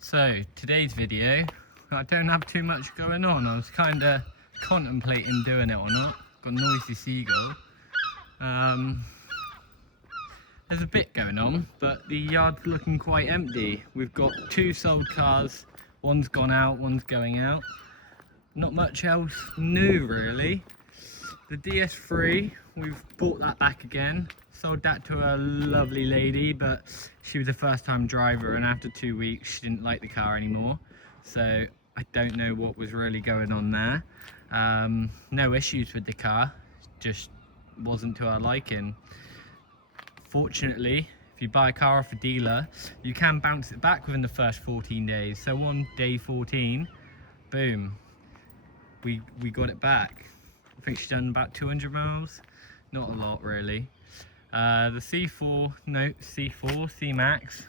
So today's video, I don't have too much going on. I was kind of contemplating doing it or not. Got a noisy seagull. There's a bit going on, but the yard's looking quite empty. We've got 2 sold cars. One's gone out, one's going out. Not much else new really. The DS3, we've bought that back again. Sold that to a lovely lady, but she was a first-time driver, and after 2 weeks she didn't like the car anymore. So I don't know what was really going on there. No issues with the car, just wasn't to our liking. Fortunately, if you buy a car off a dealer, you can bounce it back within the first 14 days. So on day 14, boom, we got it back. I think she's done about 200 miles, not a lot really. The C4, no, C4, C-Max,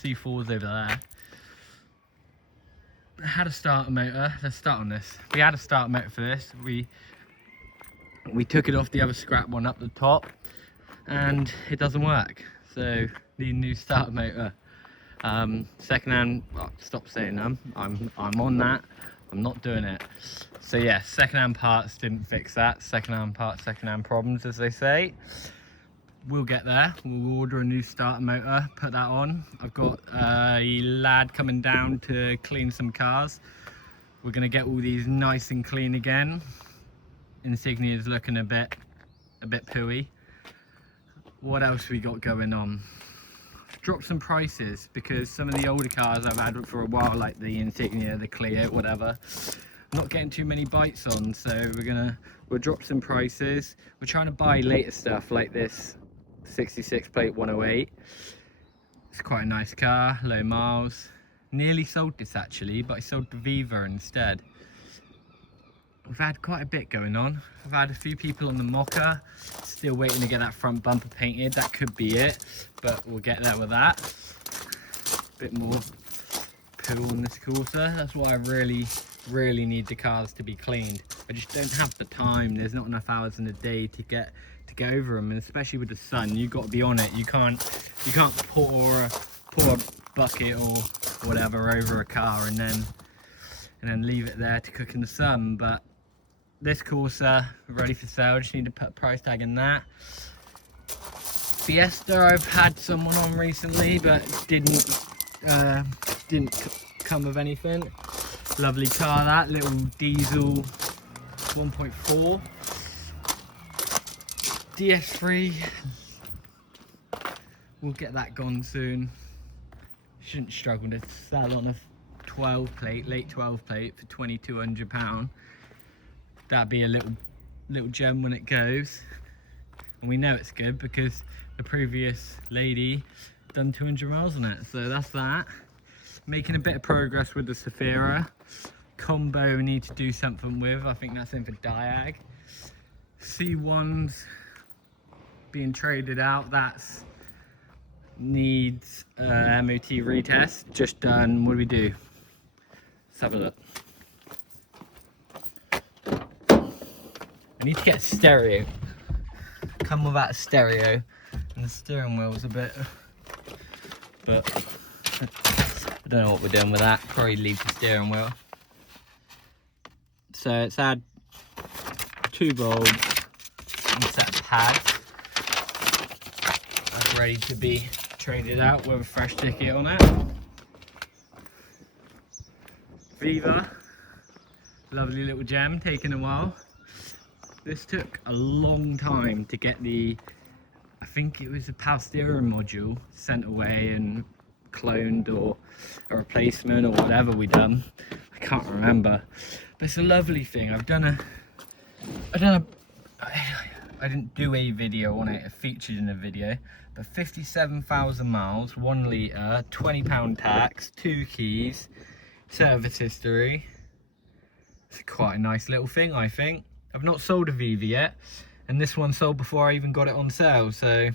C4's over there. Had a starter motor. Let's start on this. We had a starter motor for this. We took it off the other scrap one up the top, and it doesn't work. So need a new starter motor. Secondhand. Oh, stop saying them. I'm on that. I'm not doing it. So yeah, secondhand parts didn't fix that. Secondhand parts, secondhand problems, as they say. We'll get there. We'll order a new starter motor, put that on. I've got a lad coming down to clean some cars. We're gonna get all these nice and clean again. Insignia's looking a bit pooey. What else we got going on? Dropped some prices because some of the older cars I've had for a while, like the Insignia, the Clio, whatever, I'm not getting too many bites on, so we'll drop some prices. We're trying to buy later stuff like this 66 plate 108. It's quite a nice car, low miles. Nearly sold this actually, but I sold the Viva instead. We've had quite a bit going on. I've had a few people on the Micra, still waiting to get that front bumper painted. That could be it, but we'll get there with that. Bit more poo on this Corsa. That's why I really need the cars to be cleaned. I just don't have the time. There's not enough hours in the day to get over them, and especially with the sun, you've got to be on it. You can't pour a bucket or whatever over a car and then leave it there to cook in the sun. But this Corsa ready for sale. Just need to put a price tag in that. Fiesta, I've had someone on recently, but didn't come with anything. Lovely car, that little diesel 1.4 DS3. We'll get that gone soon. Shouldn't struggle to sell on a 12 plate, late 12 plate for £2,200. That'd be a little gem when it goes, and we know it's good because the previous lady done 200 miles on it. So that's that. Making a bit of progress with the Safira. Combo we need to do something with. I think that's in for Diag. C1's being traded out. That's needs MOT retest. Just done. What do we do? Let's have a look. I need to get a stereo. Come without a stereo, and the steering wheel's a bit, but I don't know what we're doing with that. Probably leave the steering wheel. So it's had 2 bulbs and a set of pads. That's ready to be traded out with a fresh ticket on it. Viva, lovely little gem, taking a while. This took a long time to get I think it was a power steering module sent away and cloned, or a replacement, or whatever we done. I can't remember, but it's a lovely thing. I didn't do a video on it. It featured in a video, but 57,000 miles, 1 litre, £20 tax, 2 keys, service history. It's quite a nice little thing, I think. I've not sold a Viva yet, and this one sold before I even got it on sale. So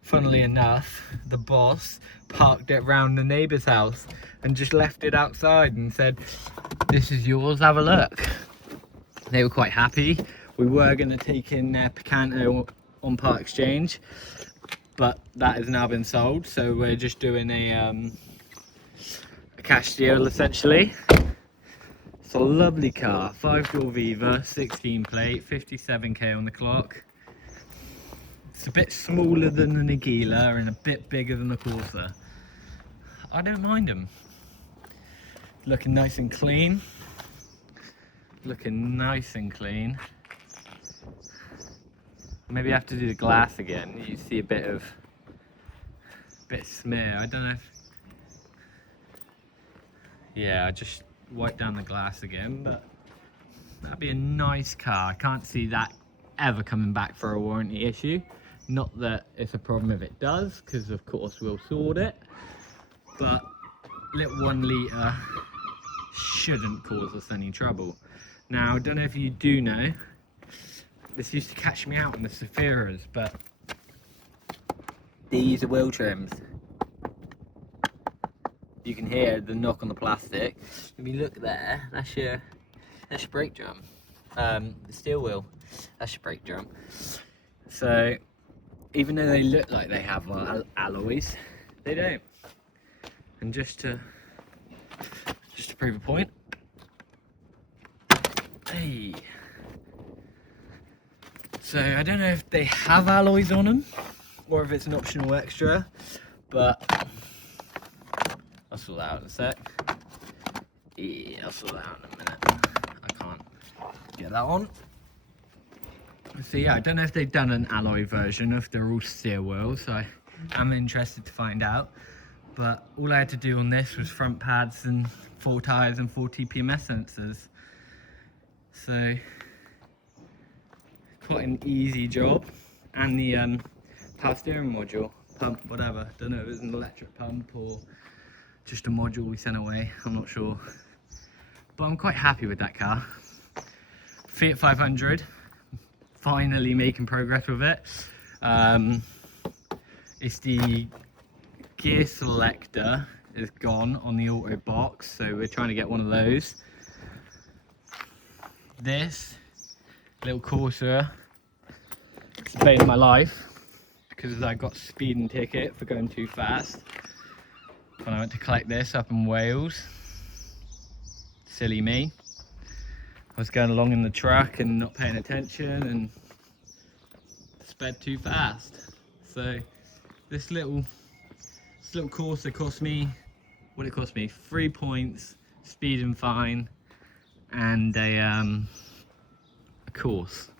funnily enough, the boss parked it round the neighbour's house and just left it outside and said, "This is yours, have a look." They were quite happy. We were going to take in their Picanto on part exchange, but that has now been sold, so we're just doing a a cash deal essentially. It's a lovely car, 5-door Viva, 16 plate, 57k on the clock. It's a bit smaller than the Nagila and a bit bigger than the Corsa. I don't mind them. Looking nice and clean. Looking nice and clean. Maybe I have to do the glass again. You see a bit of smear. I don't know if... Yeah, I just wiped down the glass again, but that'd be a nice car. I can't see that ever coming back for a warranty issue. Not that it's a problem if it does, because of course we'll sort it. But little 1 litre shouldn't cause us any trouble. Now, I don't know if you do know, this used to catch me out in the Sephiras, but these are wheel trims. You can hear the knock on the plastic. If you look there, that's your brake drum. The steel wheel, that's your brake drum. So, even though they look like they have alloys, they don't. And just to prove a point, hey. So I don't know if they have alloys on them or if it's an optional extra, but I'll sort that out in a sec. Yeah, I'll sort that out in a minute. I can't get that on. So yeah, I don't know if they've done an alloy version, if they're all steel wheels, so I'm interested to find out. But all I had to do on this was front pads and 4 tyres and 4 TPMS sensors. So quite an easy job. And the power steering module, pump, whatever. Don't know if it's an electric pump or just a module we sent away, I'm not sure. But I'm quite happy with that car. Fiat 500, finally making progress with it. It's the gear selector is gone on the auto box, so we're trying to get one of those. This little Corsa, it's the bane of my life because I got a speeding ticket for going too fast when I went to collect this up in Wales. Silly me. I was going along in the truck and not paying attention and sped too fast. So this little Corsa cost me, what did it cost me? 3 points, speeding fine, and a course.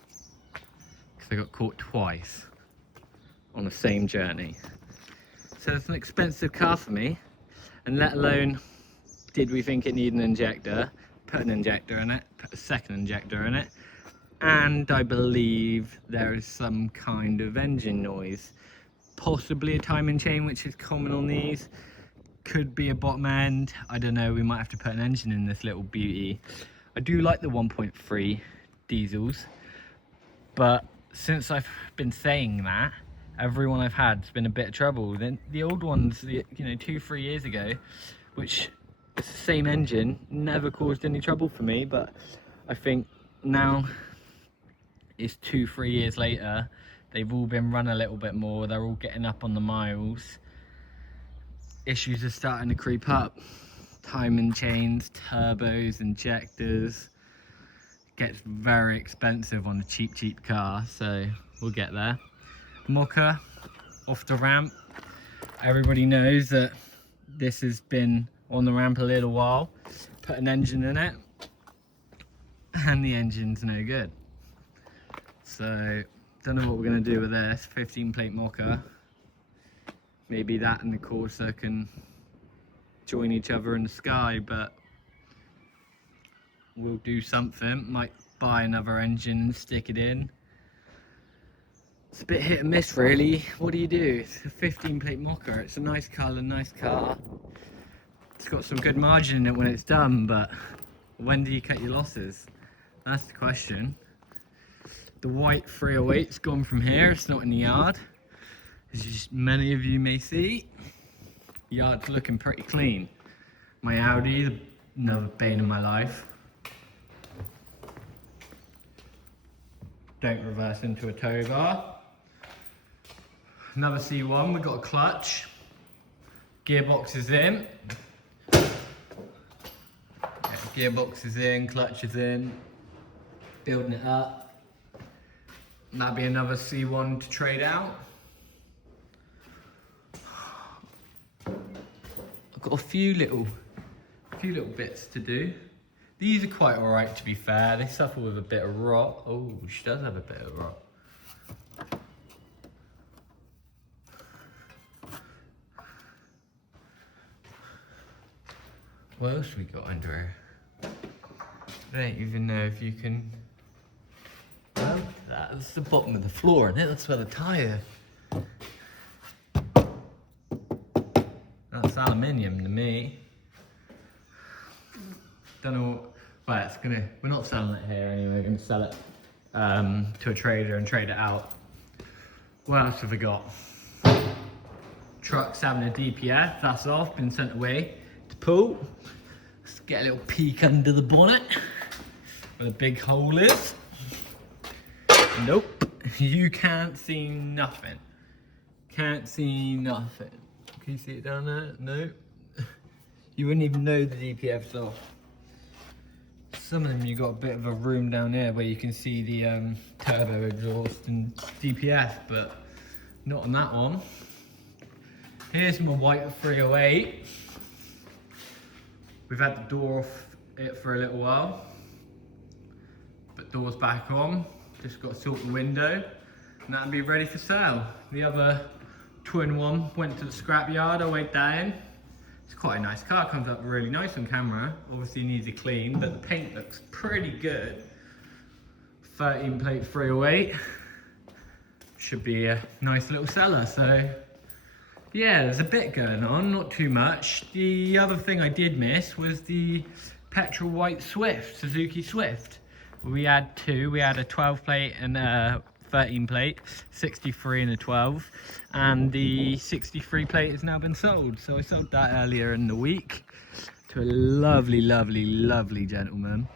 Because I got caught twice on the same journey. So it's an expensive car for me, and let alone did we think it needed an injector, put an injector in it, put a second injector in it, and I believe there is some kind of engine noise. Possibly a timing chain, which is common on these. Could be a bottom end, I don't know, we might have to put an engine in this little beauty. I do like the 1.3 diesels, but since I've been saying that, everyone I've had has been a bit of trouble. Then the old ones, you know, 2-3 years ago, which is the same engine, never caused any trouble for me, but I think now it's 2-3 years later, they've all been run a little bit more, they're all getting up on the miles. Issues are starting to creep up. Timing chains, turbos, injectors. Gets very expensive on a cheap car, so we'll get there. Micra, off the ramp. Everybody knows that this has been on the ramp a little while. Put an engine in it, and the engine's no good. So, don't know what we're going to do with this 15 plate Micra. Maybe that and the Corsa can join each other in the sky, but we'll do something. Might buy another engine and stick it in. It's a bit hit and miss really. What do you do? It's a 15 plate Micra. It's a nice colour, nice car. It's got some good margin in it when it's done, but when do you cut your losses? That's the question. The white 308's gone from here, it's not in the yard. As many of you may see, yard's looking pretty clean. My Audi, another bane of my life. Don't reverse into a tow bar. Another C1, we've got a clutch. Gearbox is in. Gearbox is in, clutch is in, building it up. And that'll be another C1 to trade out. I've got a few little bits to do. These are quite alright, to be fair. They suffer with a bit of rot. Oh, she does have a bit of rot. What else we got under here? I don't even know if you can. Oh, that's the bottom of the floor, isn't it? That's where the tyre. That's aluminium to me. Don't know. Well, it's gonna. We're not selling it here anyway. We're gonna sell it to a trader and trade it out. What else have we got? Truck's having a DPF. That's off. Been sent away to pool. Let's get a little peek under the bonnet where the big hole is. Nope. You can't see nothing. Can't see nothing. Can you see it down there? No. You wouldn't even know the DPF's off. Some of them you got a bit of a room down there where you can see the turbo exhaust and DPF, but not on that one. Here's my white 308. We've had the door off it for a little while, but door's back on. Just got to sort the window, and that'll be ready for sale. The other twin one went to the scrapyard. I weighed that in. It's quite a nice car. Comes up really nice on camera. Obviously needs a clean, but the paint looks pretty good. 13 plate 308. Should be a nice little seller. So yeah, there's a bit going on, not too much. The other thing I did miss was the petrol white Swift, Suzuki Swift. We had two. We had a 12 plate and a 13 plate, 63 and a 12, and the 63 plate has now been sold. So I sold that earlier in the week to a lovely, lovely, lovely gentleman.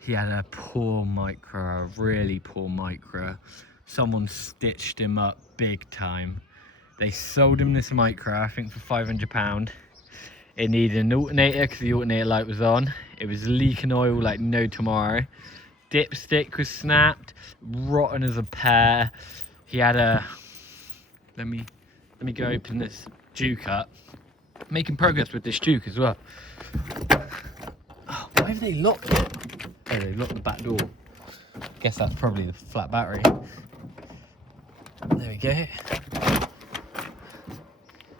He had a poor Micra, a really poor Micra. Someone stitched him up big time. They sold him this Micra, I think for £500. It needed an alternator because the alternator light was on. It was leaking oil like no tomorrow. Dipstick was snapped, rotten as a pear. He had a, let me go open this Duke up. Making progress with this Duke as well. Oh, why have they locked it? Oh, they locked the back door. Guess that's probably the flat battery. There we go.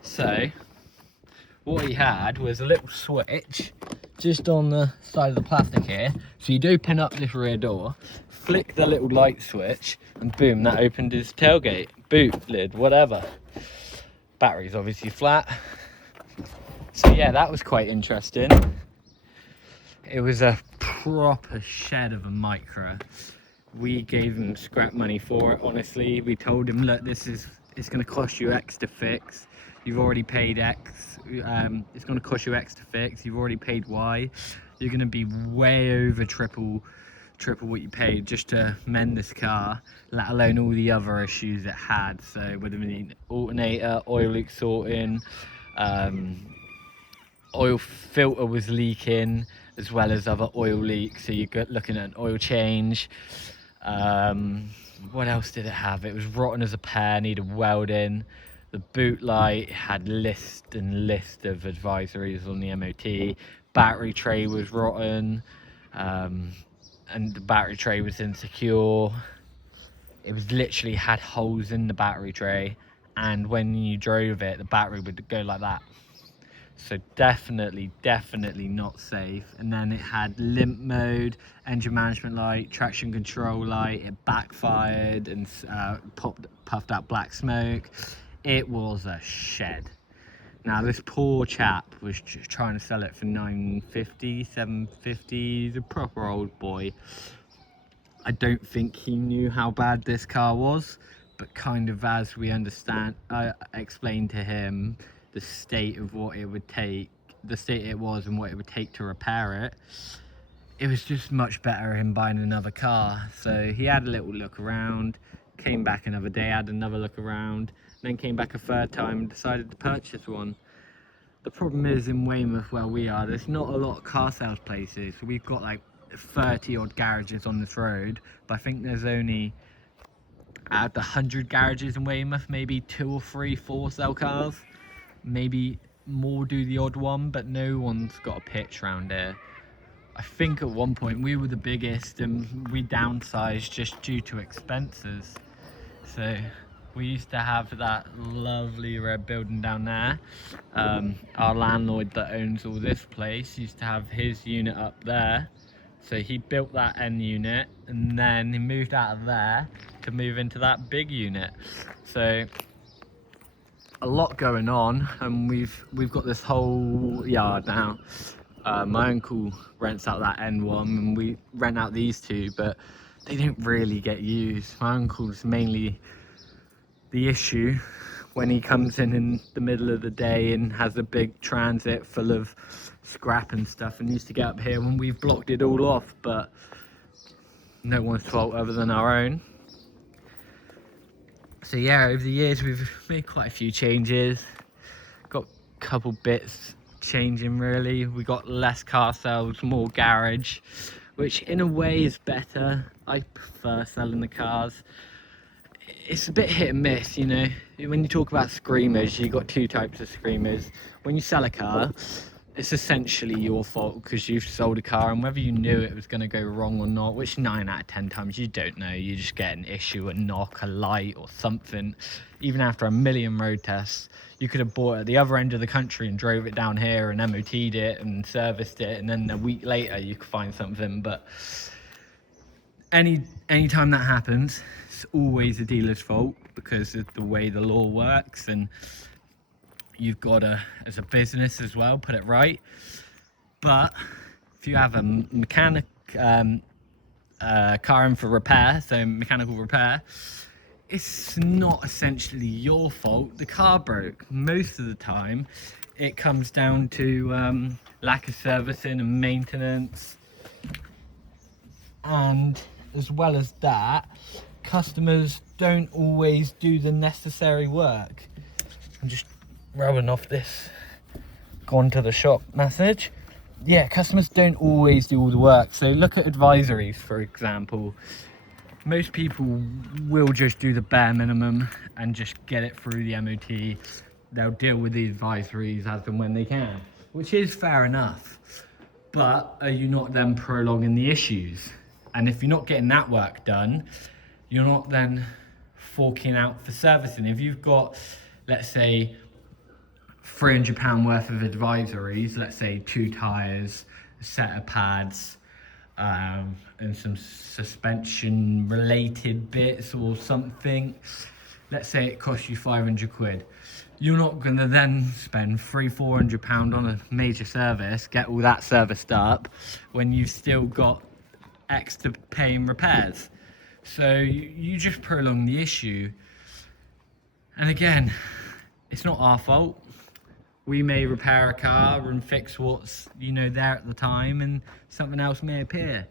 So, what he had was a little switch just on the side of the plastic here. So you'd open up this rear door, flick the little light switch, and boom, that opened his tailgate, boot lid, whatever. Battery's obviously flat. So yeah, that was quite interesting. It was a proper shed of a Micra. We gave him scrap money for it, honestly. We told him, look, it's gonna cost you X to fix. You've already paid X. It's going to cost you X to fix. You've already paid Y. You're going to be way over triple what you paid just to mend this car, let alone all the other issues it had. So would have been alternator, oil leak sorting, oil filter was leaking, as well as other oil leaks. So you're looking at an oil change. What else did it have? It was rotten as a pear, needed welding. The boot light had list and list of advisories on the MOT. Battery tray was rotten, and the battery tray was insecure. It was literally had holes in the battery tray, and when you drove it, the battery would go like that. So definitely not safe. And then it had limp mode, engine management light, traction control light. It backfired and puffed out black smoke. It was a shed. Now this poor chap was just trying to sell it for $950, $750. He's a proper old boy. I don't think he knew how bad this car was, but kind of as we understand, I explained to him the state of what it would take, the state it was and what it would take to repair it. It was just much better him buying another car. So he had a little look around, came back another day, had another look around, then came back a third time and decided to purchase one. The problem is in Weymouth where we are, there's not a lot of car sales places. We've got like 30 odd garages on this road, but I think there's only, out of the 100 garages in Weymouth, maybe 2 or 3, 4 sell cars. Maybe more do the odd one, but no one's got a pitch around here. I think at one point we were the biggest and we downsized just due to expenses. So we used to have that lovely red building down there. Our landlord that owns all this place used to have his unit up there. So he built that end unit and then he moved out of there to move into that big unit. So a lot going on, and we've got this whole yard now. My uncle rents out that end one and we rent out these two, but they don't really get used. My uncle's mainly the issue when he comes in the middle of the day and has a big transit full of scrap and stuff and used to get up here when we've blocked it all off, but no one's fault other than our own. So yeah, over the years we've made quite a few changes, got a couple bits changing really. We got less car sales, more garage, which in a way is better. I prefer selling the cars. It's a bit hit and miss, you know. When you talk about screamers, you've got 2 types of screamers. When you sell a car, it's essentially your fault because you've sold a car, and whether you knew it was going to go wrong or not, which 9 out of 10 times you don't know, you just get an issue, a knock, a light or something. Even after a million road tests, you could have bought it at the other end of the country and drove it down here and MOT'd it and serviced it, and then a week later you could find something. But any time that happens, it's always the dealer's fault because of the way the law works, and you've got to, as a business as well, put it right. But if you have a mechanic car in for repair, so mechanical repair, it's not essentially your fault. The car broke. Most of the time it comes down to lack of servicing and maintenance, and as well as that, customers don't always do the necessary work. I'm just rubbing off this gone to the shop message. Yeah, customers don't always do all the work. So look at advisories, for example. Most people will just do the bare minimum and just get it through the MOT. They'll deal with the advisories as and when they can, which is fair enough. But are you not then prolonging the issues? And if you're not getting that work done, you're not then forking out for servicing. If you've got, let's say, £300 worth of advisories, let's say 2 tyres, a set of pads, and some suspension related bits or something, let's say it costs you 500 quid. You're not going to then spend £300-400 on a major service, get all that serviced up, when you've still got X to pay in repairs. So you just prolong the issue. And again, it's not our fault. We may repair a car and fix what's, you know, there at the time, and something else may appear.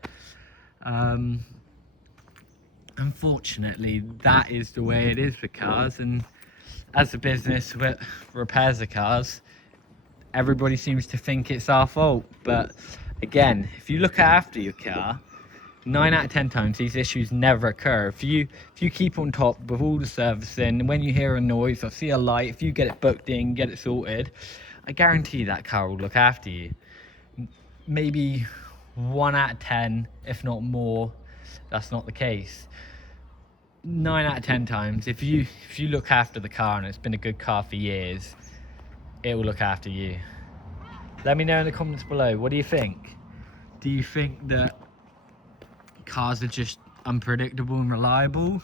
Unfortunately, that is the way it is with cars, and as a business that repairs the cars, everybody seems to think it's our fault. But again, if you look after your car, 9 out of 10 times these issues never occur. If you keep on top with all the servicing, when you hear a noise or see a light, if you get it booked in, get it sorted, I guarantee that car will look after you. Maybe 1 out of 10, if not more, that's not the case. 9 out of 10 times, if you look after the car and it's been a good car for years, it will look after you. Let me know in the comments below, what do you think? Do you think that cars are just unpredictable and reliable?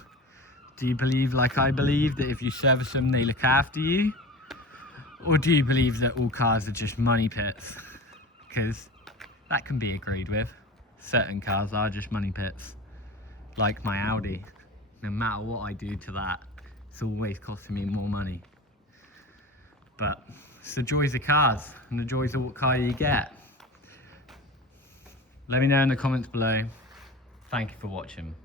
Do you believe, like I believe, that if you service them they look after you? Or do you believe that all cars are just money pits? Because that can be agreed with. Certain cars are just money pits, like my Audi. No matter what I do to that, it's always costing me more money. But it's the joys of cars and the joys of what car you get. Let me know in the comments below. Thank you for watching.